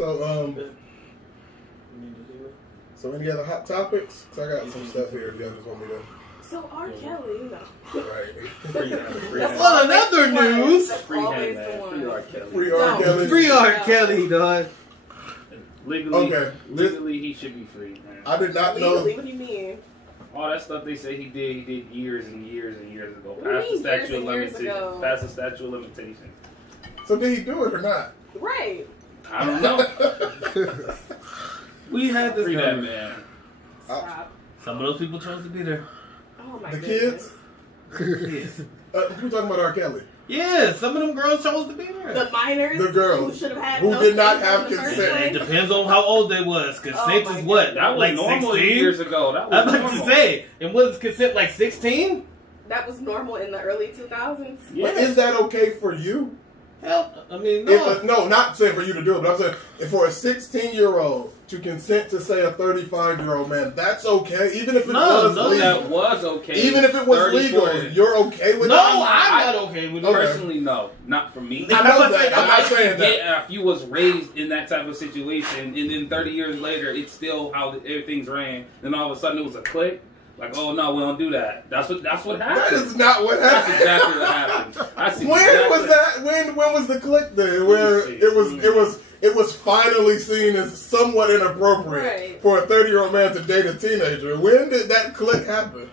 So, so any other hot topics? Cause I got some stuff here if y'all just want me to. So R. Kelly, you know. Right. Well, another news. Free him, man. Free R. Kelly. Free R. Kelly. Free R. Kelly, dog. Legally, he should be free, man. I did not know. Legally, what do you mean? All that stuff they say he did years and years and years ago. What do you Past the mean, statute of years limitations. ago? Past the statute of limitations. So did he do it or not? Right. I don't know. We had this Free that guy. man. Stop. Some of those people chose to be there. Oh my The goodness. kids? Yes. We're talking about R. Kelly. Yeah, some of them girls chose to be there. The minors. The girls who should have had who no did not say have in the first consent. place. It depends on how old they was. Consent Oh my is what? That was like normal 16? years ago. That I'm was about normal. to say. And was consent like 16? That was normal in the early 2000s. Yeah. But is that okay for you? Hell, I mean, no. No, not saying for you to do it, but I'm saying if for a 16-year-old to consent to say a 35-year-old man, that's okay, even if it was legal. That was okay. Even if it was 30, legal, 40. you're okay with No, that? I'm not okay with it. Personally, no. Not for me. I know that. I'm not saying that. Yeah, if you was raised in that type of situation, and then 30 years later, it's still how everything's ran, then all of a sudden it was a click. Like, oh no, we don't do that. That's what happened. That is not what That's happened. exactly what happened. When was that? When was the click then? Where it was finally seen as somewhat inappropriate for a 30-year-old man to date a teenager. When did that click happen?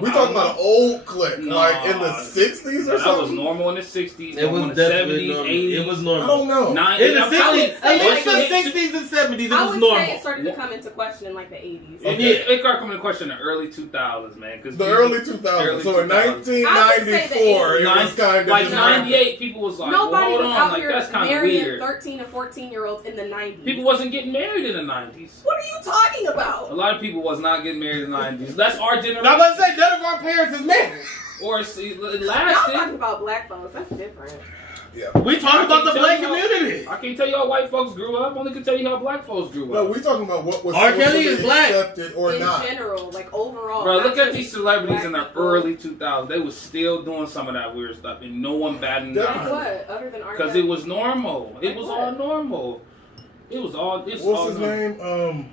We talking about an old click, like in the 60s or something? That was normal in the 60s. It was in the definitely 70s, normal. 80s. It was normal. I don't know. In the 60s, at least the It 60s and 70s, it I was would normal. say it started to come into question in like the 80s. It started coming into question in the early 2000s, man. The early 2000s. So in 1994, it was kind of like 98. People was like, nobody well, hold was on, out like here that's kind of marrying weird. 13 and 14-year-olds in the 90s. People wasn't getting married in the 90s. What are you talking A about? lot of people was not getting married in the 90s. That's our generation. Now, I'm about to say, none of our parents is married. Or it Y'all talking lasted. about black folks. That's different. Yeah. We talking about the I black can't tell you community. I can't tell you how white folks grew up. I only can tell you how black folks grew No, up. we talking about what was R. Kelly is black. accepted or In not. general, like overall. Bro, not look at just these celebrities in the black people. early 2000s. They was still doing some of that weird stuff, and no one batting Like Like down. what? Other than R. Because Kelly? it was normal. It Like was what? all normal. It was all. It's What's all his normal. name?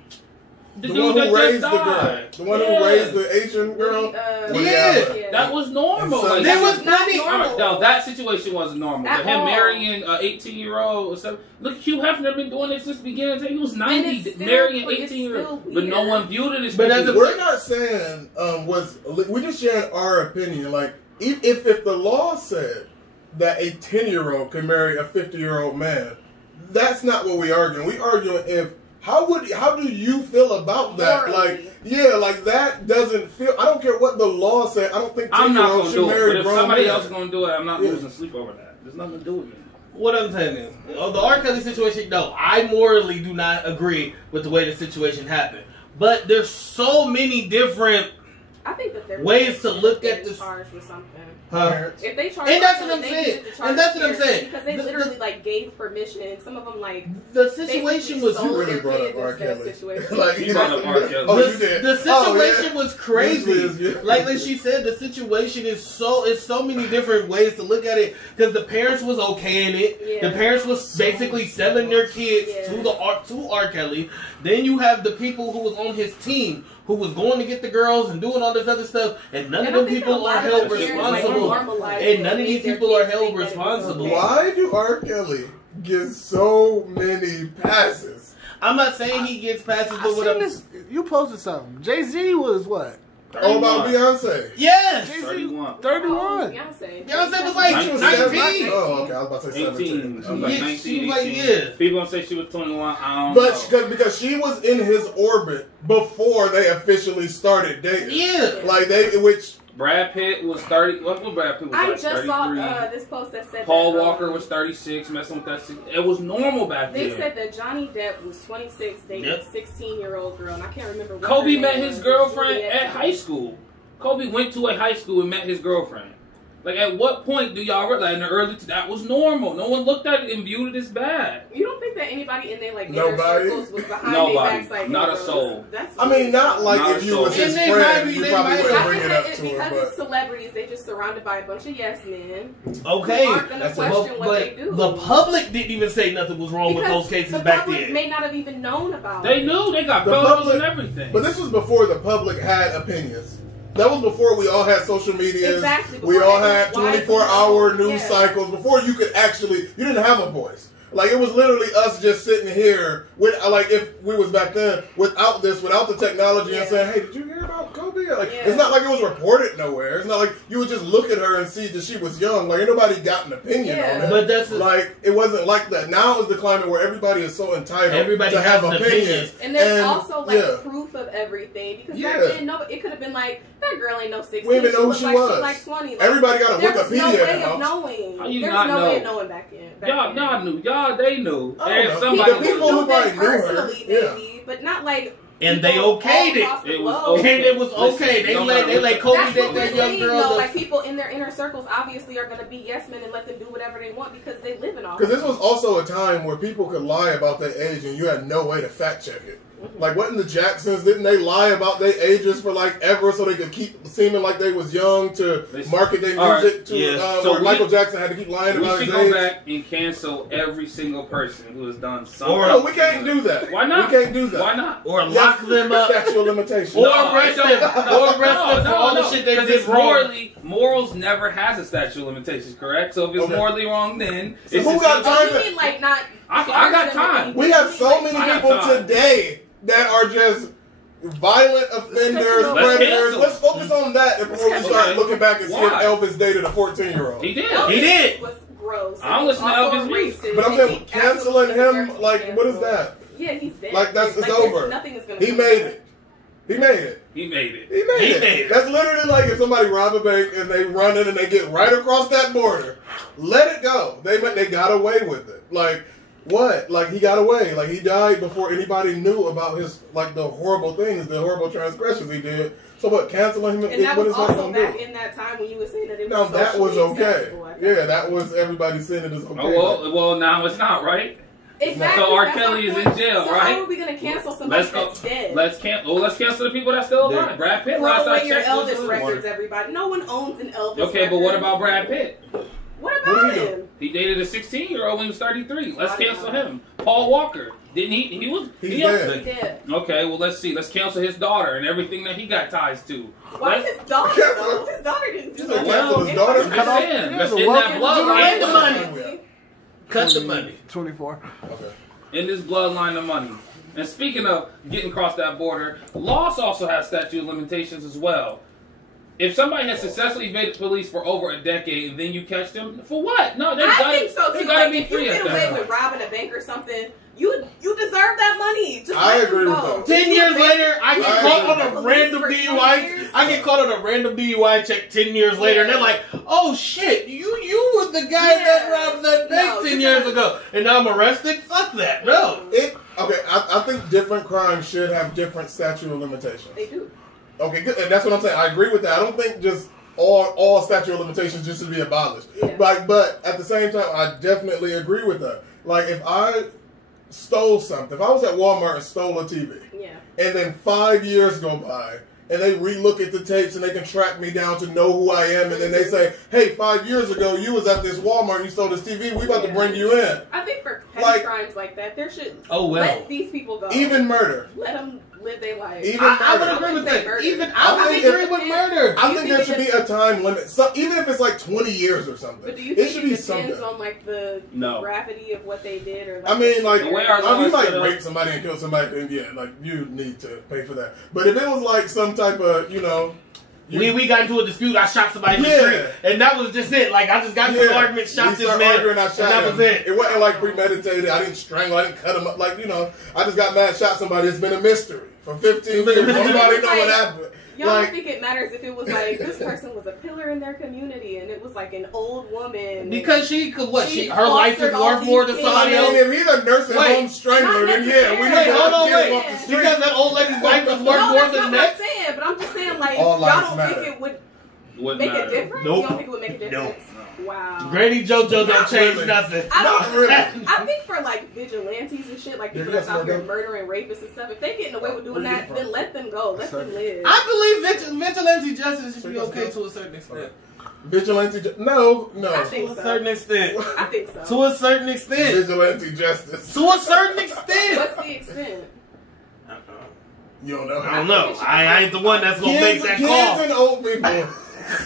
The The dude one that who raised just the girl. died. The one who raised the Asian girl. Yeah. That was normal. And so- Like, There that was was not plenty. normal. no, that situation wasn't normal. At But him all. marrying an 18-year-old or something. Look, Hugh Hefner been doing it since the beginning. He was 90, it's still- marrying but an it's 18-year-old. still But no weird. one viewed it as But as creepy. a- We're not saying we're just sharing our opinion. Like if the law said that a 10-year-old can marry a 50-year-old man, that's not what we arguing. We arguing if how do you feel about that? Morally. Like that doesn't feel. I don't care what the law said. I don't think I'm not 10-year-olds going to should do it. marry But if grown somebody men. else is going to do it, I'm not Yeah. losing sleep over that. There's nothing to do with me. What I'm saying is, the R. Kelly situation, no, I morally do not agree with the way the situation happened. But there's so many different I think that they're ways to look at this. charged with something. Parents. If they charge, And that's what I'm they saying. needed to charge And that's what I'm parents saying. because they The- literally like gave permission. And some of them like The situation was sold You really their brought up kids R. into that Kelly. situation. Like, You brought up R. Kelly. Oh, the, you did. the situation was crazy. Usually it's- Like she said, the situation is so many different ways to look at it because the parents was okaying it. Yeah. The parents was basically selling their kids Yeah. to R. Kelly. Then you have the people who was on his team who was going to get the girls and doing all this other stuff, and none And of I them think people a lot are of held the parents, like, responsible. normalize And it none of and these make their people are kids held think that it was responsible. okay. Why do R. Kelly get so many passes? I'm not saying he gets passes, I but what seen I'm this. You posted something. Jay-Z was what? Oh, about Beyonce. yes, Jay-Z 31. 31. Beyonce. Beyonce was like 19. 19. Oh, okay. I was about to say 18. 17. She was like Yeah, 19, she was like, 18. yeah. People gonna say she was 21. I don't But know. because she was in his orbit before they officially started dating. Yeah. Like which Brad Pitt was 30. What was Brad Pitt was I like just 33. saw this post that said Paul that, Walker was 36, messing with that. It was normal back They then. said that Johnny Depp was 26, dating Yep. a 16-year-old girl, and I can't remember. What Kobe her met name his was. girlfriend Juliet at high school. Kobe went to a high school and met his girlfriend. Like, at what point do y'all realize in the early that was normal? No one looked at it and viewed it as bad. You don't think that anybody in their like inner circles was behind their backs like not a soul. I mean, not like not if you was his friend, you probably wouldn't bring it up to him. Because it's celebrities, they just surrounded by a bunch of yes men. Okay, who aren't gonna question what they do. The public didn't even say nothing was wrong with those cases back then. The public may not have even known about it. They knew. They got photos and everything. But this was before the public had opinions. That was before we all had social media. Exactly. We all had 24-hour news cycles. Before you could actually, you didn't have a voice. Like, it was literally us just sitting here with, like, if we was back then without this, without the technology, and saying, "Hey, did you hear about Kobe?" Like, it's not like it was reported nowhere. It's not like you would just look at her and see that she was young. Like, ain't nobody got an opinion on it. But that's like, it wasn't like that. Now is the climate where everybody is so entitled to have opinions. And there's also like proof of everything, because back then, it could have been like, that girl ain't no 16. We didn't know who she was. She like 20. Like, everybody got a Wikipedia. There was no way of knowing. There was no way of knowing back then. Y'all knew. They knew. Somebody the people who probably knew her. Maybe, but not like. And they okayed it. It was okay. It was okay. They let Kobe date that young girl. Like, people in their inner circles obviously are going to be yes men and let them do whatever they want because they live in all. Because this was also a time where people could lie about their age and you had no way to fact check it. Like, wasn't the Jacksons, didn't they lie about their ages for like ever so they could keep seeming like they was young to market their music to where Michael Jackson had to keep lying about his age? We should go back and cancel every single person who has done something. No, we can't do that. Why not? We can't do that. Why not? Or lock them up. Statute of limitations. Or arrest them. Or arrest them for all the shit they did wrong. Morals never has a statute of limitations, correct? So if it's morally wrong, then so who got time? You mean like not? I got time. We have so many people today that are just violent offenders, predators. Let's focus on that before we start looking back and see if Elvis dated a 14-year-old. He did. He did. Was gross. I don't listen to Elvis music. But I'm saying canceling him, like, what is that? Yeah, he's dead. Like, it's over. Nothing is gonna. He made it. He made it. He made it. He made it. That's literally like if somebody rob a bank and they run it and they get right across that border. Let it go. They got away with it. Like, what? Like, he got away. Like, he died before anybody knew about his, like, the horrible things, the horrible transgressions he did. So what, canceling him? And that was also back in that time when you were saying that it was no, that was okay. Yeah, that was everybody saying it is okay. Oh, well, now it's not, right? Exactly. So R. Kelly is in jail, so right? How are we going to cancel somebody that's dead? Let's cancel the people that's still alive. Brad Pitt. Throw away your Elvis records, everybody. No one owns an Elvis record. Okay, but what about Brad Pitt? What about him? He dated a 16-year-old when he was 33. Let's cancel him. Paul Walker. Didn't he? He's dead. Okay, well, let's see. Let's cancel his daughter and everything that he got ties to. Why his daughter, though? His daughter didn't do that. Cancel his daughter? That's in that bloodline. And the money. Cut the money. 24. Okay. In this bloodline of money. And speaking of getting across that border, laws also have statute of limitations as well. If somebody has successfully evaded police for over a decade and then you catch them, for what? No, they gotta be free at that. If you get away with robbing a bank or something, you deserve that money. Just I agree with that. 10 years later, I get caught on a random DUI. I get caught on a random DUI check 10 years later, and they're like, "Oh shit, you were the guy that robbed that bank 10 years ago, and now I'm arrested." Fuck that, no. Okay, I think different crimes should have different statute of limitations. They do. Okay, good. And that's what I'm saying. I agree with that. I don't think just all statute of limitations just should be abolished. Yeah. But at the same time, I definitely agree with that. Like, if I stole something, if I was at Walmart and stole a TV, and then 5 years go by, and they re-look at the tapes and they can track me down to know who I am, and then they say, "Hey, 5 years ago you was at this Walmart, you stole this TV, we about to bring you in." I think for petty crimes like that, there should let these people go. Even murder. Let them live their life. I would agree with that. I would agree with murder. I think there should be a time limit. So, even if it's like 20 years or something. But do you think it depends on like the gravity of what they did? Or like, I mean, like, the way if you like rape somebody and kill somebody, then yeah, like you need to pay for that. But if it was like some type of, we got into a dispute. I shot somebody in the street, and that was just it. Like, I just got into an argument, shot this man, and that was it. It wasn't like premeditated. I didn't strangle. I didn't cut him up. Like, I just got mad, shot somebody. It's been a mystery for 15 years. Nobody know what happened. Y'all don't think it matters if it was like this person was a pillar in their community and it was like an old woman because she could her life is worth more than somebody else. If he's a nursing home strangler, then we need to hold on, because that old lady's life is worth more than that. But I'm just saying, like, y'all don't think it would Make a difference? Nope. You don't think it would make a difference? Nope. Wow. Granny JoJo don't change nothing. I think for like vigilantes and shit, like people that's out here murdering rapists and stuff, if they getting away with doing that, then let them go. Let them live. I believe vigilante justice should be okay to a certain extent. Vigilante no. I think to a certain extent. I think so. To a certain extent. Vigilante justice. To a certain extent. What's the extent? You don't know. I don't know. I ain't the one that's gonna make that call. Kids and old people.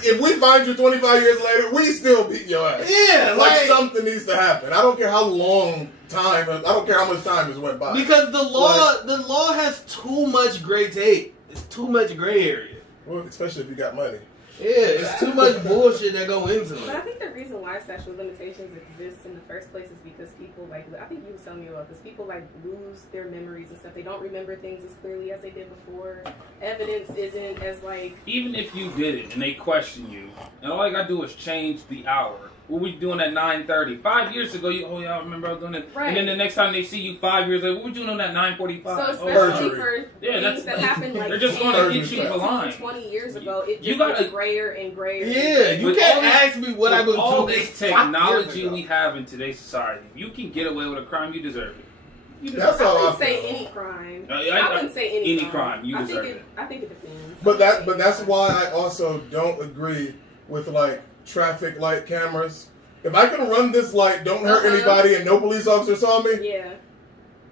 If we find you 25 years later, we still beat your ass. Yeah, like something needs to happen. I don't care how long time. I don't care how much time has went by. Because the law has too much gray tape. It's too much gray area. Well, especially if you got money. Yeah, it's too much bullshit that go into it. But I think the reason why statute of limitations exists in the first place is because people, like, I think you were telling me about this, people, like, lose their memories and stuff. They don't remember things as clearly as they did before. Evidence isn't as, like... Even if you did it and they question you, and all you gotta do is change the hour. What were you doing at 9:30? 5 years ago, I remember I was doing it. Right. And then the next time they see you 5 years later, what were you doing on that 9:45? So especially for things that happened like they're just going to get you blind. 20 years ago, it just gets grayer and grayer. Yeah, you can't ask me what I was doing. All this technology we have in today's society, if you can get away with a crime, you deserve it. That's all I wouldn't say any crime. I wouldn't say any crime. You deserve it. I think it depends. But that's why I also don't agree with like traffic light cameras. If I can run this light, don't hurt anybody, and no police officer saw me. Yeah.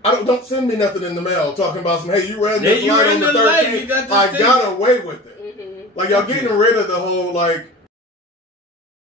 Don't send me nothing in the mail talking about some. Hey, you ran this light on the 13th. I got away with it. Mm-hmm. Like y'all getting rid of the whole like